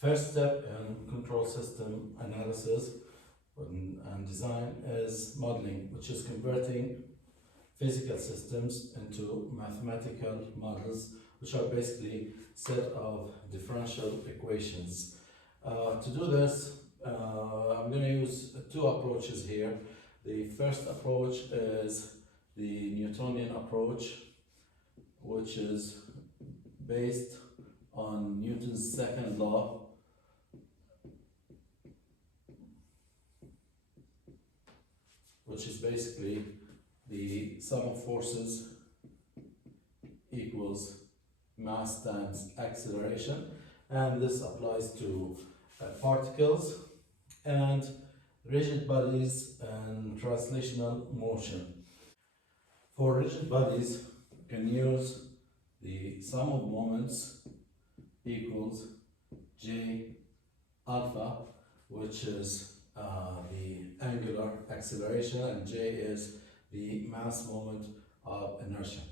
First step in control system analysis and design is modeling, which is converting physical systems into mathematical models, which are basically set of differential equations. To do this, I'm going to use two approaches here. The first approach is the Newtonian approach, which is based on Newton's second law, which is basically the sum of forces equals mass times acceleration, and this applies to particles and rigid bodies and translational motion. For rigid bodies, you can use the sum of moments equals J alpha, which is the angular acceleration, and J is the mass moment of inertia.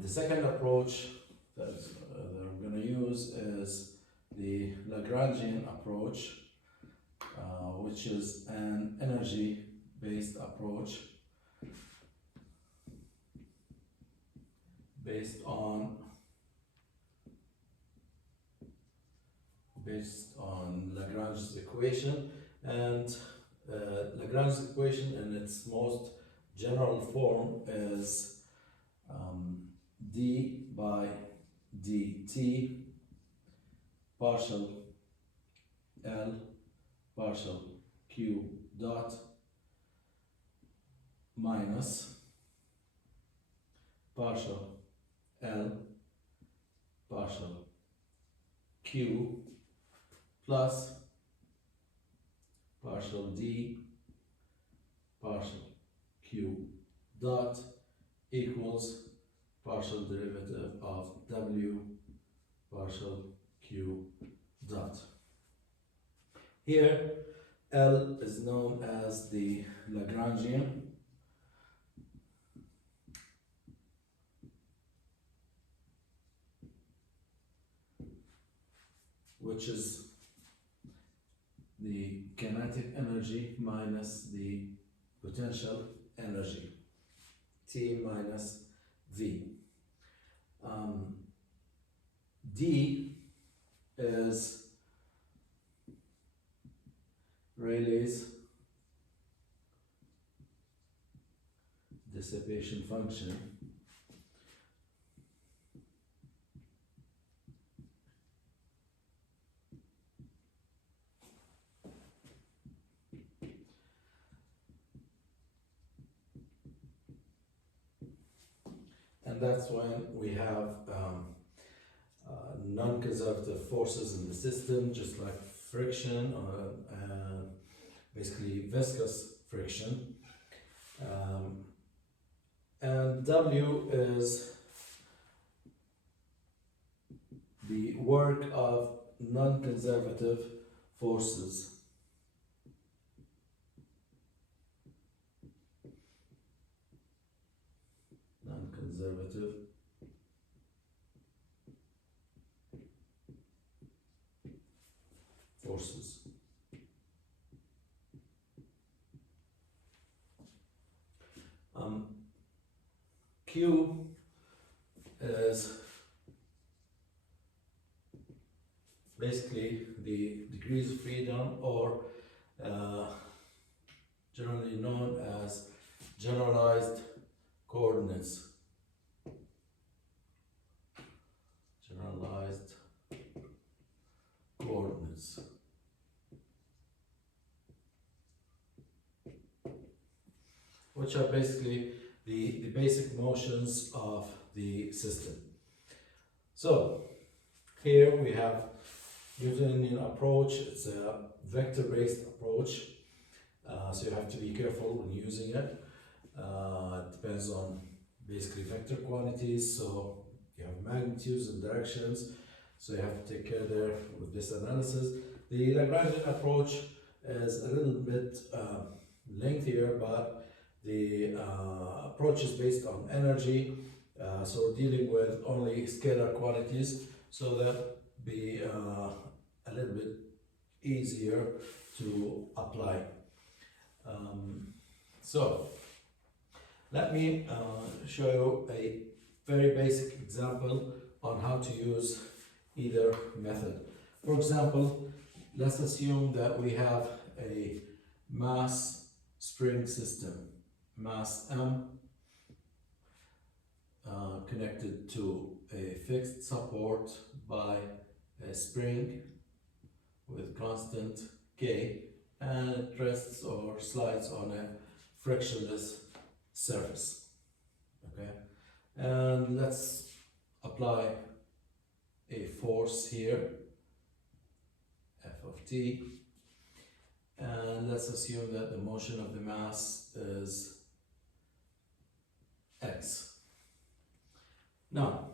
The second approach that I'm going to use is the Lagrangian approach, which is an energy-based approach based on Lagrange's equation, and Lagrange's equation in its most general form is d by dt partial L partial Q dot minus partial L partial Q plus partial D partial Q dot equals partial derivative of W partial Q dot. Here L is known as the Lagrangian, which is the kinetic energy minus the potential energy, T minus V. D is Rayleigh's dissipation function, and that's when we have non-conservative forces in the system, just like friction or basically viscous friction. And W is the work of non-conservative forces. Non-conservative forces. Q is basically the degrees of freedom, or generally known as generalized coordinates. Generalized coordinates. Which are basically the basic motions of the system. So here we have Newtonian approach. It's a vector-based approach, so you have to be careful when using it. It depends on basically vector quantities, so you have magnitudes and directions, so you have to take care there with this analysis. The Lagrangian approach is a little bit lengthier, but the approach is based on energy, so we're dealing with only scalar quantities, so that be a little bit easier to apply. So let me show you a very basic example on how to use either method. For example, let's assume that we have a mass spring system, mass M, connected to a fixed support by a spring with constant K, and it rests or slides on a frictionless surface. Okay, and let's apply a force here, F of t, and let's assume that the motion of the mass is x. Now,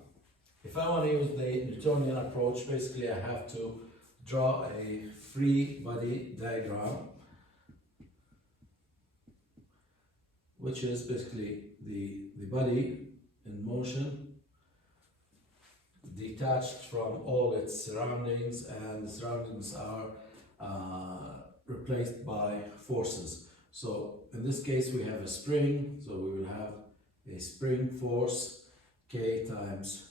if I want to use the Newtonian approach, basically I have to draw a free body diagram, which is basically the body in motion, detached from all its surroundings, and the surroundings are replaced by forces. So in this case we have a spring, so we will have a spring force K times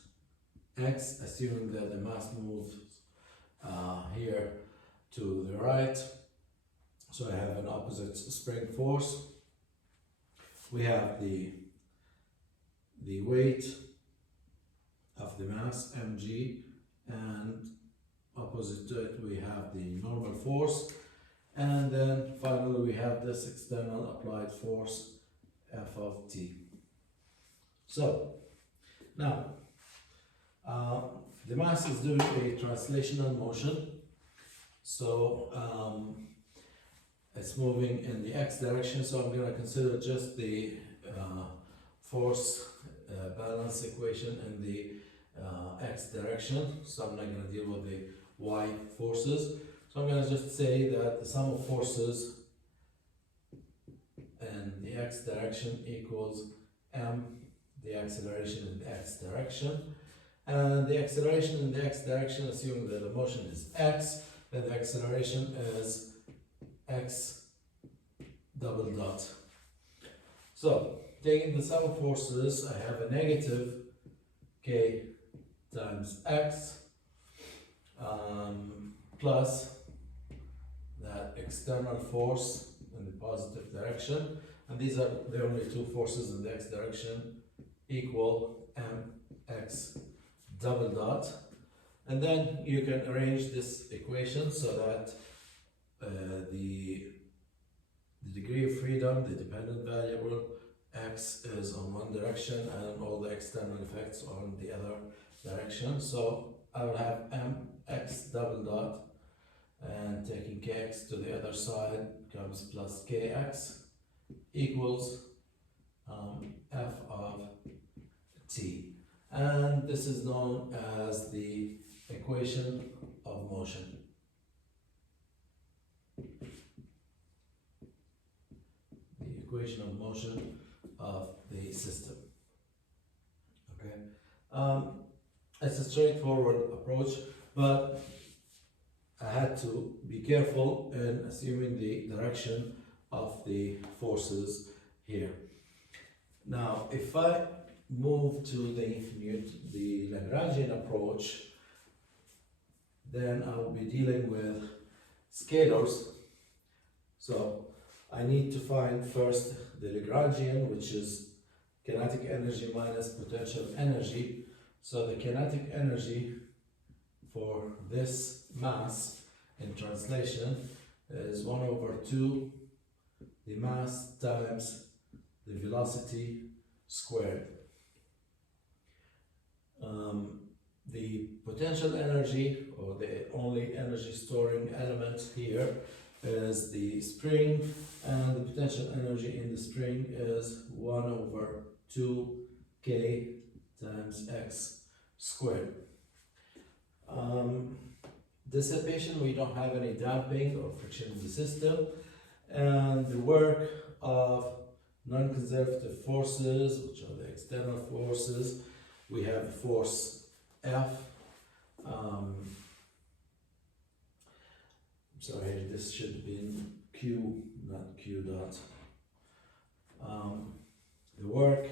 x, assuming that the mass moves here to the right. So I have an opposite spring force. We have the weight of the mass, mg, and opposite to it we have the normal force, and then finally we have this external applied force, F of t. So now the mass is doing a translational motion, so it's moving in the x direction, so I'm going to consider just the force balance equation in the x direction, so I'm not going to deal with the y forces. So I'm going to just say that the sum of forces in the x direction equals m, the acceleration in the x direction, and the acceleration in the x direction, assuming that the motion is x, then the acceleration is x double dot. So taking the sum of forces, I have a negative k times x plus that external force in the positive direction, and these are the only two forces in the x direction, equal mx double dot. And then you can arrange this equation so that the degree of freedom, the dependent variable, x is on one direction and all the external effects on the other direction. So I will have mx double dot, and taking kx to the other side comes plus kx equals f of t. And this is known as the equation of motion. The equation of motion of the system. Okay, it's a straightforward approach, but I had to be careful in assuming the direction of the forces here. Now, if I move to the Lagrangian approach, then I will be dealing with scalars. So I need to find first the Lagrangian, which is kinetic energy minus potential energy. So the kinetic energy for this mass in translation is 1 over 2 the mass times the velocity squared. The potential energy, or the only energy storing element here, is the spring, and the potential energy in the spring is 1 over 2k times x squared. Dissipation, we don't have any damping or friction in the system, and the work of non-conservative forces, which are the external forces, we have force F, sorry, this should be Q, not Q dot. The work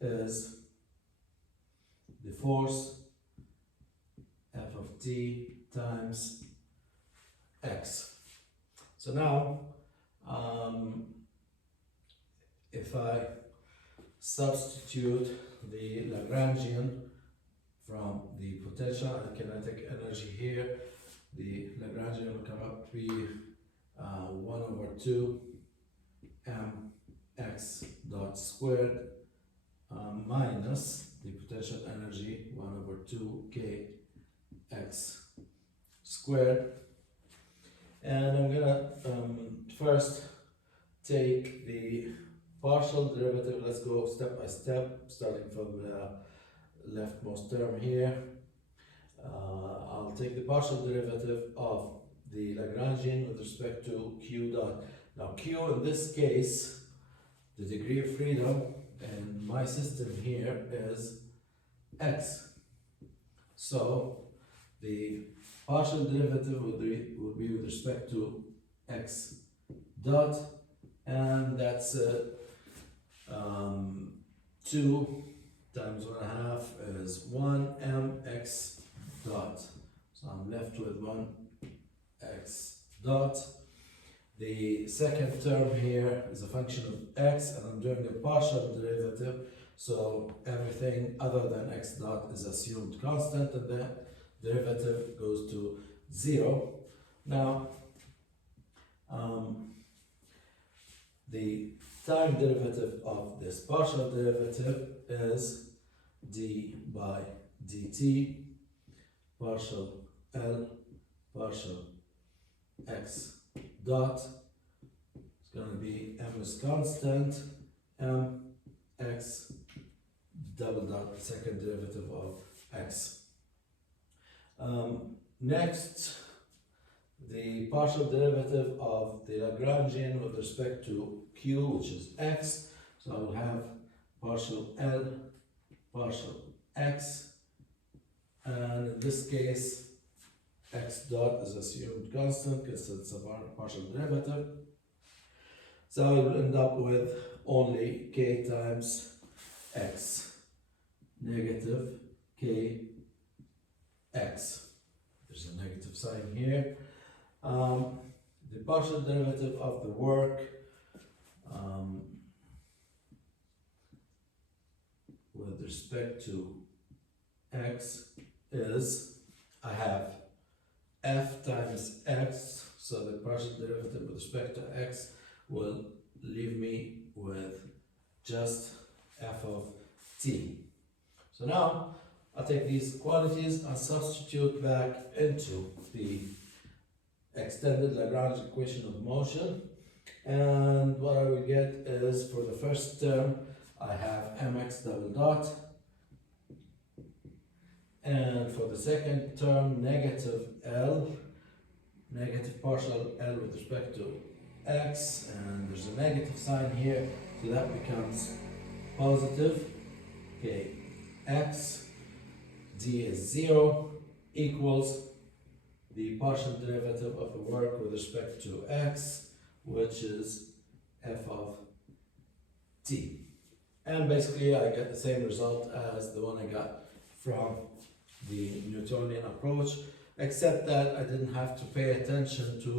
is the force F of T times X. So now, if I substitute the Lagrangian from the potential and kinetic energy here, the Lagrangian will come up to be 1/2 mx dot squared minus the potential energy 1/2 kx squared. And I'm gonna first take the partial derivative. Let's go step by step, starting from the leftmost term here. I'll take the partial derivative of the Lagrangian with respect to q dot. Now q in this case, the degree of freedom in my system here is x. So the partial derivative would be with respect to x dot, and that's 2 times 1/2 is 1 mx dot. So I'm left with 1 x dot. The second term here is a function of x, and I'm doing a partial derivative, so everything other than x dot is assumed constant, and the derivative goes to 0. Now, the time derivative of this partial derivative is d by dt partial L partial x dot. It's going to be m is constant, m x double dot, the second derivative of x. Next, the partial derivative of the Lagrangian with respect to q, which is x. So I will have partial L partial x, and in this case x dot is assumed constant because it's a partial derivative. So I will end up with only k times x, negative k x. There's a negative sign here. The partial derivative of the work with respect to x is, I have f times x, so the partial derivative with respect to x will leave me with just f of t. So now I'll take these quantities and substitute back into the extended Lagrange equation of motion, and what I will get is, for the first term I have mx double dot, and for the second term negative L, negative partial L with respect to x, and there's a negative sign here, so that becomes positive kx, d is 0, equals the partial derivative of the work with respect to x, which is f of t. And basically I get the same result as the one I got from the Newtonian approach, except that I didn't have to pay attention to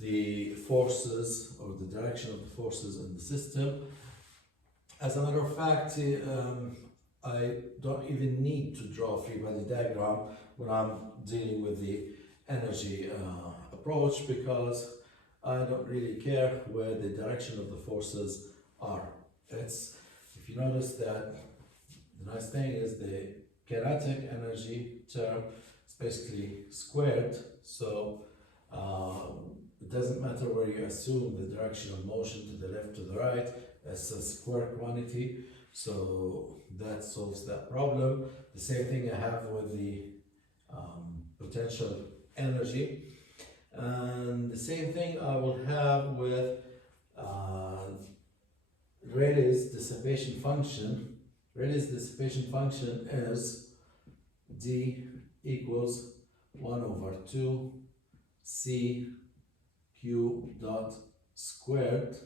the forces or the direction of the forces in the system. As a matter of fact, I don't even need to draw a free body diagram when I'm dealing with the energy approach, because I don't really care where the direction of the forces are. If you notice that the nice thing is the kinetic energy term is basically squared, so it doesn't matter where you assume the direction of motion, to the left, to the right, it's a square quantity, so that solves that problem. The same thing I have with the potential energy, and the same thing I will have with Rayleigh's dissipation function. Rayleigh's dissipation function is d equals 1/2 c q dot squared.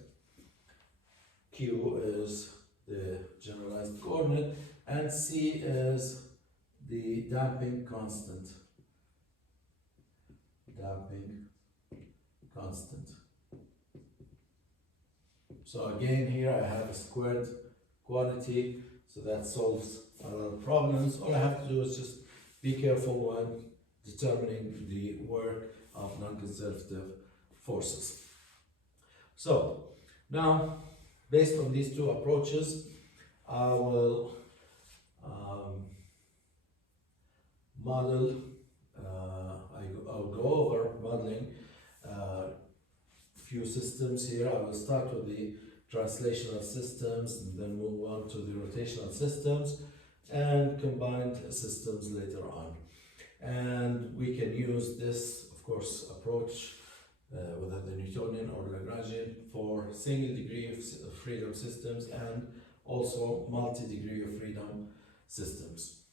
Q is the generalized coordinate and c is the damping constant. Damping constant. So again, here I have a squared quantity, so that solves a lot of problems. All I have to do is just be careful when determining the work of non-conservative forces. So now, based on these two approaches, I will model, I'll go over modeling few systems here. I will start with the translational systems and then move on to the rotational systems and combined systems later on. And we can use this, of course, approach whether the Newtonian or Lagrangian for single degree of freedom systems and also multi-degree of freedom systems.